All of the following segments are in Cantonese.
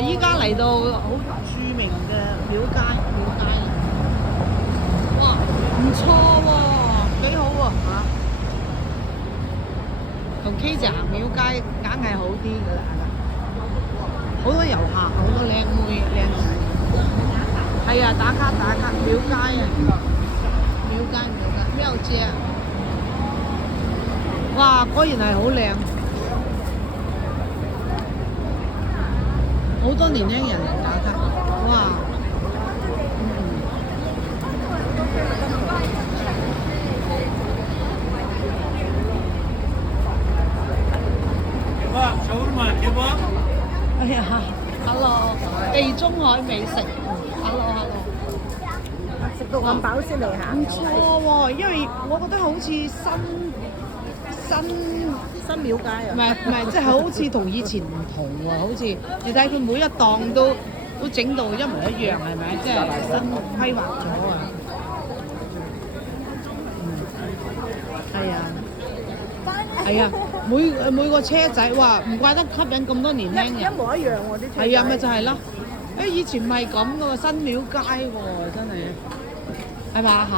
依家嚟到好著名嘅廟街，哇，唔錯喎，幾好喎嚇！同 K 字行廟街硬係好啲㗎啦，好多遊客，好多靚妹靚仔。係啊，打卡廟街啊，廟街，廟街。哇，果然係好靚，好多年輕人嚟打卡，哇！哎呀，hello， 地中海美食，hello。食到咁飽先嚟行，唔錯喎，因為我覺得好似新廟街啊！唔係，即係好似同以前唔同喎，好似你睇佢每一檔都整到一模一樣，係咪？即係新規劃咗啊！係啊，每個車仔哇，唔怪得吸引咁多年輕人。一模一樣喎啲車仔。係啊，咪就係咯。以前唔係咁噶喎，新廟街喎，真係，係嘛嚇？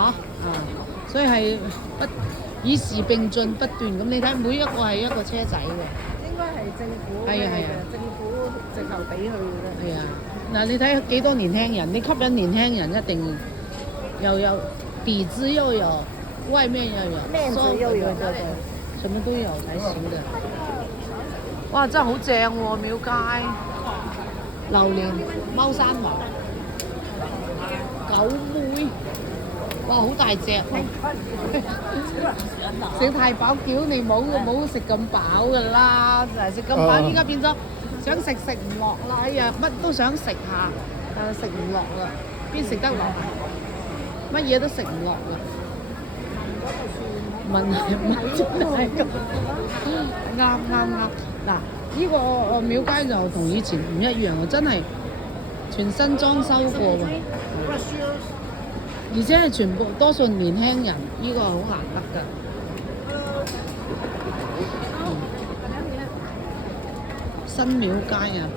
所以係以時並進不斷咁。你睇每一個係一個車仔喎。應該係政府係啊，政府直頭俾佢嘅。係啊，嗱你睇幾多年輕人，你吸引年輕人一定又有底子又有，外面又有，面子又有，對，什麼都有睇少嘅。哇！真係好正喎，廟街，榴蓮、貓山王、狗妹，哇！好大隻喎，食太飽叫你冇食咁飽㗎啦，就係食咁飽，依家變咗想食唔落啦，哎呀，乜都想食下，但係食唔落啦，邊食得落啊？乜嘢都食唔落啦。問真係咁啱。嗱，呢個廟街就同以前唔一樣喎，真係全新裝修過喎，而且係全部多數年輕人，呢個好難得㗎。新廟街啊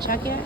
！check it。